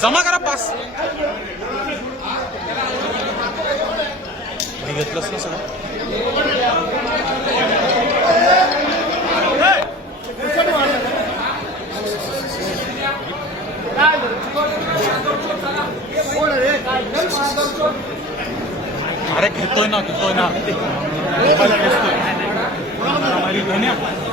जमा करा पास घेतलंच ना अरे घेतोय ना घेतोय ना